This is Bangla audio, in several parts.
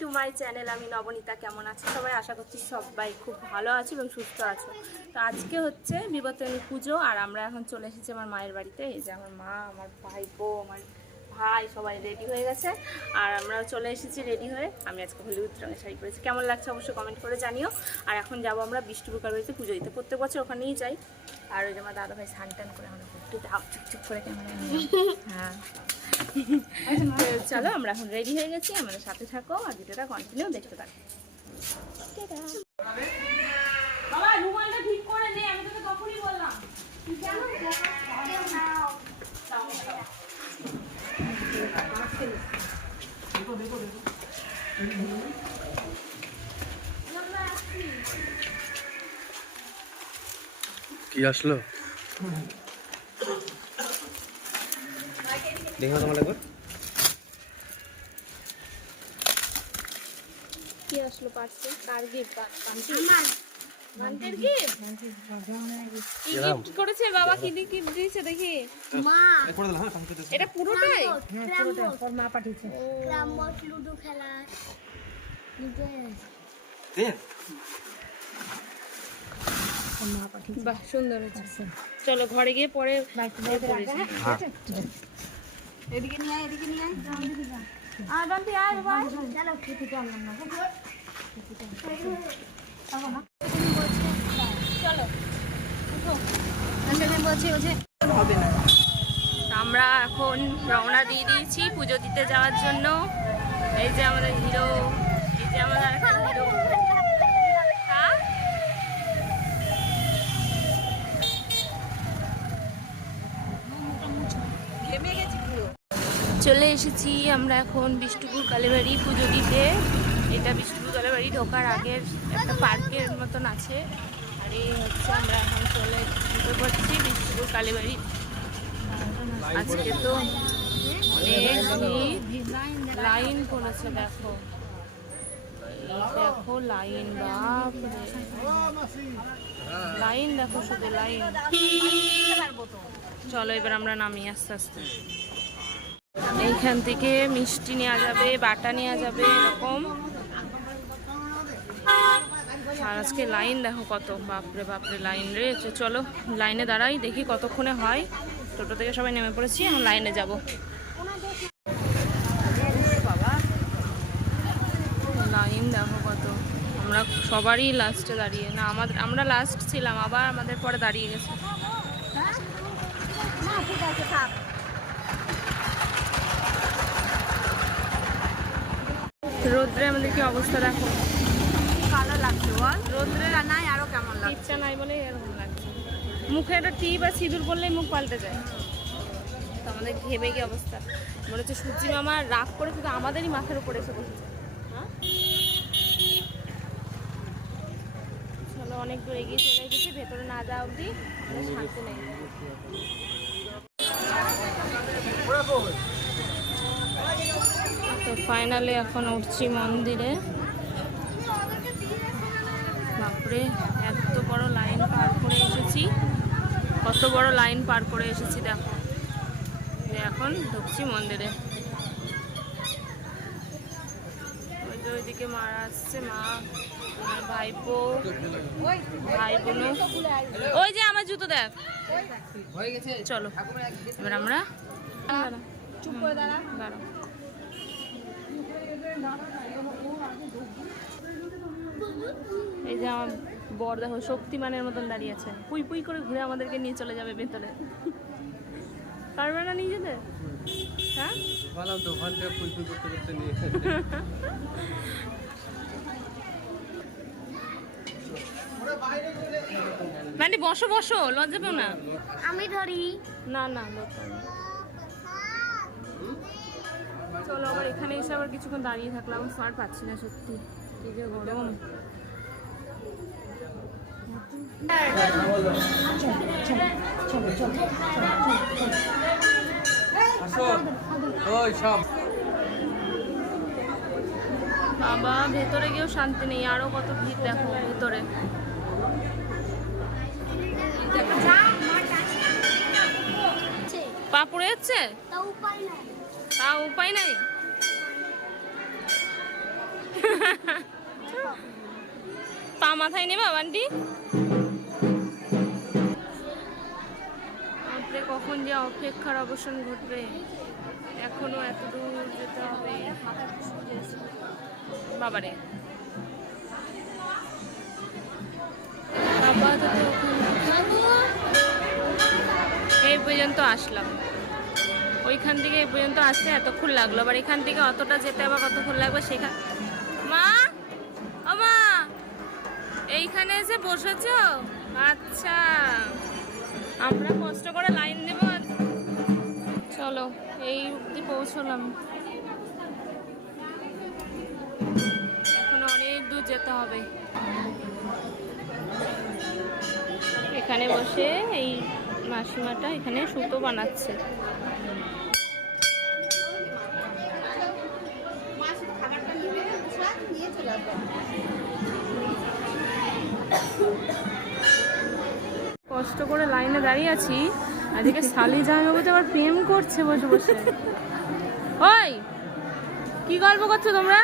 টু মাই চ্যানেল আমি নবনীতা, কেমন আছো? সবাই আশা করছি সবাই খুব ভালো আছো এবং সুস্থ আছো। তো আজকে হচ্ছে বিবর্তনী পুজো আর আমরা এখন চলে এসেছি আমার মায়ের বাড়িতে। এই যে আমার মা, আমার ভাই ভাইপো, আমার ভাই সবাই রেডি হয়ে গেছে। আর আমরা চলে এসেছি রেডি হয়ে। আমি আজকে হলুদ রঙের শাড়ি পরেছি। কেমন লাগছে অবশ্যই কমেন্ট করে জানিও। আর এখন যাব আমরা বৃষ্টি বুকার বাড়িতে পুজো দিতে। প্রত্যেক বছর ওখানেই যাই। আর ওই যে আমার দাদা ভাই স্নান টান করে আমরা একটু দাও চুপচুপ করে ক্যামেরা হ্যাঁ। চলো আমরা এখন রেডি হয়ে গেছি। আমাদের সাথে থাকো। আর ভিডিওটা কন্টিনিউ দেখতে থাকো। কি আসলো? দেখো তোমার একবার কি আসলো পার্সে কার গিফট আমার। এটা পুরোটাই? ক্রামবোর্ড লুডো খেলা। বাহ সুন্দর হয়েছে। চলো ঘরে গিয়ে পরে পরে হ্যাঁ? এদিকে নিয়ে আয় এদিকে নিয়ে আয়। আর বান্টি আয় চলো খেতে চললাম না চলো। আমি বলছি, বলছে আমরা এখন রওনা দিয়ে দিয়েছি পুজো দিতে যাওয়ার জন্য। এই যে আমাদের হিরো, এই যে আমাদের হিরো। হ্যাঁ? চলে এসেছি আমরা এখন বিষ্ণুপুর কালীবাড়ি পুজো দিতে। এটা বিষ্ণুপুর কালীবাড়ি ঢোকার আগের একটা পার্কের মতন আছে। আর এই হচ্ছে আমরা এখন চলে ঢুকে পড়ছি বিষ্ণুপুর কালীবাড়ি। আজকে তো অনেক লাইন পড়েছে, দেখো। দেখো লাইন বাপ লাইন দেখো শুধু, লাইন। চলো, এবার আমরা নামি আস্তে আস্তে। এইখান থেকে মিষ্টি নেওয়া যাবে, বাটা নেওয়া যাবে, এরকম। আর আজকে লাইন দেখো কত, বাপরে বাপরে লাইন রে। চলো, লাইনে দাঁড়াই, দেখি কতক্ষণে হয়। টোটো থেকে সবাই নেমে পড়েছি, এখন লাইনে যাব। লাইন দেখো কত। আমরা সবারই লাস্টে দাঁড়িয়ে, না, আমাদের, আমরা লাস্ট ছিলাম, আবার আমাদের পরে দাঁড়িয়ে গেছে। রোদ্রে আমাদের কি অবস্থা দেখো? লাগছে বল। রোদ্রে নাই আরও কেমন লাগছে? ইচ্ছা নাই বলে এরকম লাগছে। মুখে একটা টি বা সিঁদুর পরলেই মুখ পাল্টে যায়। তো আমাদের ঘেমে কি অবস্থা। মনে হচ্ছে সূর্যি মামা রাগ করে শুধু আমাদেরই মাথার উপরে এসে বসেছে। হ্যাঁ? চলো অনেক দূর এগিয়ে চলে গেছি ভেতরে না যাওয়া অবধি আমাদের শান্তি নেই। তো ফাইনালি এখন উঠছি মন্দিরে। বাপরে এত বড় লাইন পার করে এসেছি। কত বড় লাইন পার করে এসেছি দেখো। এখন ঢুকছি মন্দিরে। ওইদিকে মারা আসছে মা আমার ভাইপো ভাই বোনও ওই যে আমার জুতো দেখ। চলো এবার আমরা চুপ করে দাঁড়া। দাঁড়া। এই যে আমার বর দেখো শক্তিমানের মতন দাঁড়িয়ে আছে। পুই পুই করে ঘুরে আমাদেরকে নিয়ে চলে যাবে ভেতরে। পারবে না যেতে হ্যাঁ? বললাম তো ওখান পুই পুই করতে করতে নিয়ে মানে বসো বসো লজ্জা পেও না। আমি ধরি। না না। চলো আবার এখানে এসে আবার কিছুক্ষণ দাঁড়িয়ে থাকলাম। আর পাচ্ছি না সত্যি। কি যে গরম। বাবা, ভেতরে গিয়েও শান্তি নেই। আরও কত ভিড় দেখো ভেতরে। পা পড়ে যাচ্ছে? তা উপায় নাই। পা মাথায় নেবা, বান্টি? কখন যে অপেক্ষার অবসান ঘটবে, এখনও এত দূর যেতে হবে। বাবারে। এই পর্যন্ত আসলাম। ওইখান থেকে এই পর্যন্ত আসতে এতক্ষণ লাগল। আবার এখান থেকে অতটা যেতে আবার কতক্ষণ লাগবে সেখান মা! ও মা! এইখানে এসে বসেছ? আচ্ছা। আমরা কষ্ট করে লাইন নেব আর- চলো, এই অবধি পৌঁছলাম। এখন অনেক দূর যেতে হবে। এখানে বসে এই মাসিমাটা এখানে সুতো বানাচ্ছে। করে লাইনে দাঁড়িয়ে আছি। এদিকে শালি জামাইবাবু তো আবার প্রেম করছে বসে বসে। ওই, কি গল্প করছ তোমরা?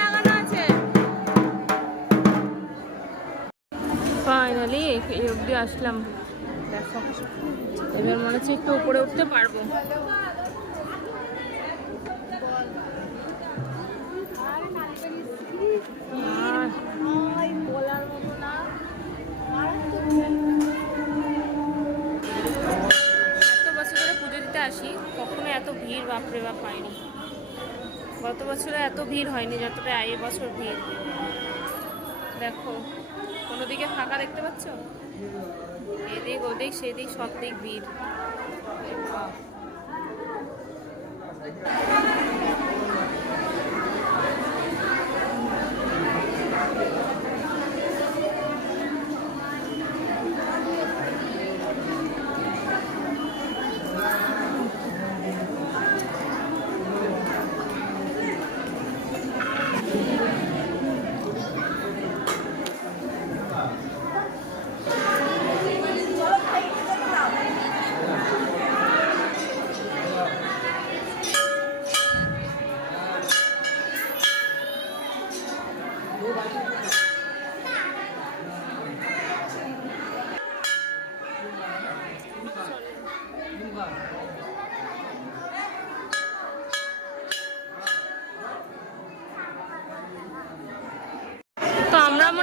লাগানো আছে। ফাইনালি এই অবধি আসলাম। দেখো এবার মনে হচ্ছে একটু উপরে উঠতে পারব। বাপরে বাপ হয়নি গত বছরে এত ভিড় হয়নি, যতটা এই বছর ভিড়। দেখো কোনোদিকে ফাঁকা দেখতে পাচ্ছ? এদিক ওদিক, সেদিক, সব দিক ভিড়।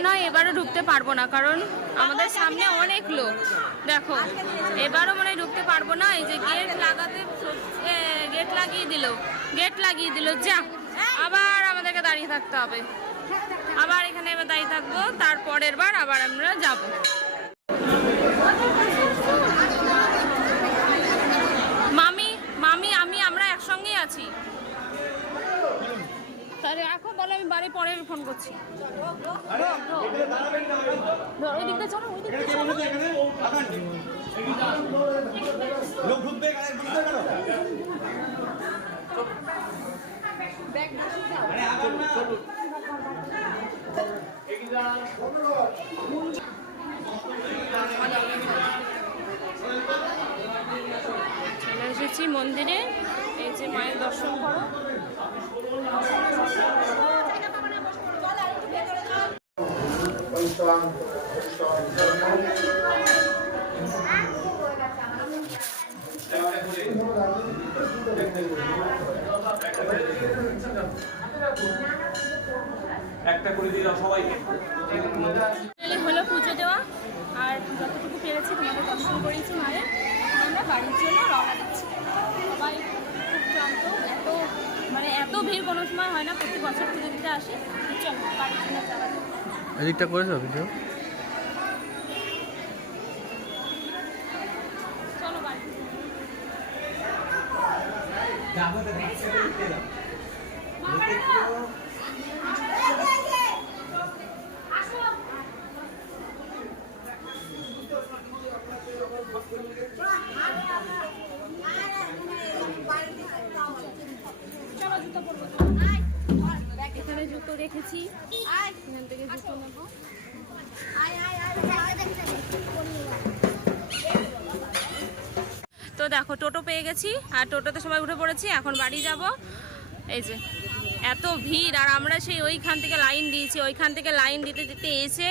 আমরা এবারও ঢুকতে পারব না, কারণ আমাদের সামনে অনেক লোক। দেখো, এবারও মনে ঢুকতে পারব না, এই যে গেট লাগাতে গেট লাগিয়ে দিল, গেট লাগিয়ে দিল, যা, আবার আমাদেরকে দাঁড়িয়ে থাকতে হবে। আবার এখানে এবার দাঁড়িয়ে থাকব, তারপরের বার আবার আমরা যাব। মামি মামি, আমি, আমরা একসঙ্গেই আছি। তাহলে এখন বলো, আমি বাড়ি পরে ফোন করছি। ওই চলে এসেছি মন্দিরে, এই যে মায়ের দর্শন করো। একটা করে দিলাম সবাইকে Finally হলো পুজো দেওয়া আর যতটুকু পেরেছি তোমাদের দর্শন করেছি মায়ের এখন আমরা বাড়ির জন্য রওনা দিচ্ছি সবাই খুব ক্লান্ত এত মানে এত ভিড় কোনো সময় হয় না প্রতি বছর পুজো দিতে আসি। চলো বাড়ির জন্য যাওয়া। এদিকটা করেছ ভিডিও? চলো বাড়ি দেখো, টোটো পেয়ে গেছি, আর টোটোতে সবাই উঠে পড়েছি, এখন বাড়ি যাব। এই যে, এত ভিড়, আর আমরা সেই ওইখান থেকে লাইন দিয়েছি, ওইখান থেকে লাইন দিতে দিতে এসে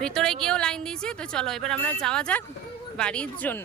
ভিতরে গিয়েও লাইন দিয়েছি, তো চলো, এবার আমরা যাওয়া যাক বাড়ির জন্য।